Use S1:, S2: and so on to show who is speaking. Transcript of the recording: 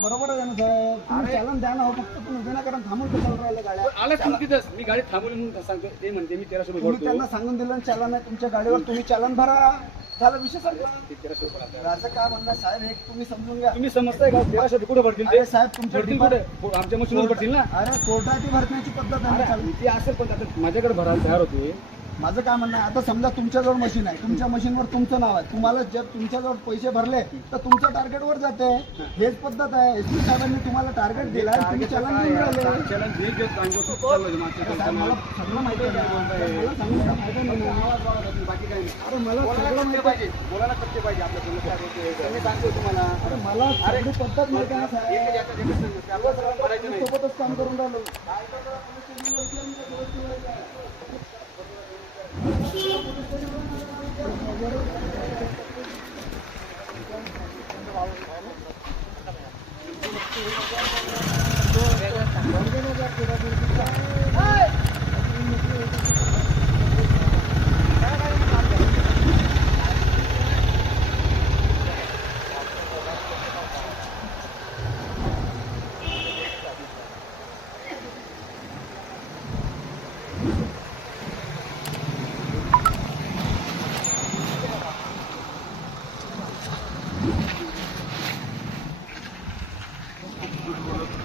S1: बरोबर आहे ना साहेब तुम्ही द्या ना हो फक्त तुम्ही विनाकारण थांबून कशाला राहिल्या गाड्या
S2: आला तुम्ही मी गाडी थांबून म्हणून सांगतो ते म्हणते मी तेराशे रुपये
S1: त्यांना सांगून दिलं ना चालन आहे तुमच्या गाडीवर तुम्ही चालन भरा झाला विषय संपला
S2: ते तेराशे रुपये
S1: असं काय म्हणणार साहेब हे तुम्ही समजून घ्या
S2: तुम्ही समजताय का तेराशे कुठे भरतील ते
S1: साहेब तुमच्या
S2: भरतील कुठे आमच्या मशीनवर भरतील ना
S1: अरे कोर्टाची भरण्याची पद्धत आहे
S2: ती असेल पण आता माझ्याकडे भरायला तयार होते
S1: माझं काय म्हणणं आहे आता समजा तुमच्याजवळ मशीन आहे तुमच्या मशीनवर तुमचं नाव आहे तुम्हाला जर तुमच्याजवळ पैसे भरले तर तुमच्या टार्गेटवर जाते. हेच पद्धत आहे. एस पी साहेबांनी तुम्हाला टार्गेट दिला तुम्ही चलन
S2: मागच्या
S1: साहेब, मला. सगळं माहिती आहे. मला फायदा नाही
S2: बाकी काही
S1: अरे मला सगळं माहिती.
S2: पाहिजे बोलायला पाहिजे आपल्या सांगतो तुम्हाला.
S1: अरे मला सगळी पद्धत माहिती आहे सोबतच काम करून राहिलो. we have Thank you.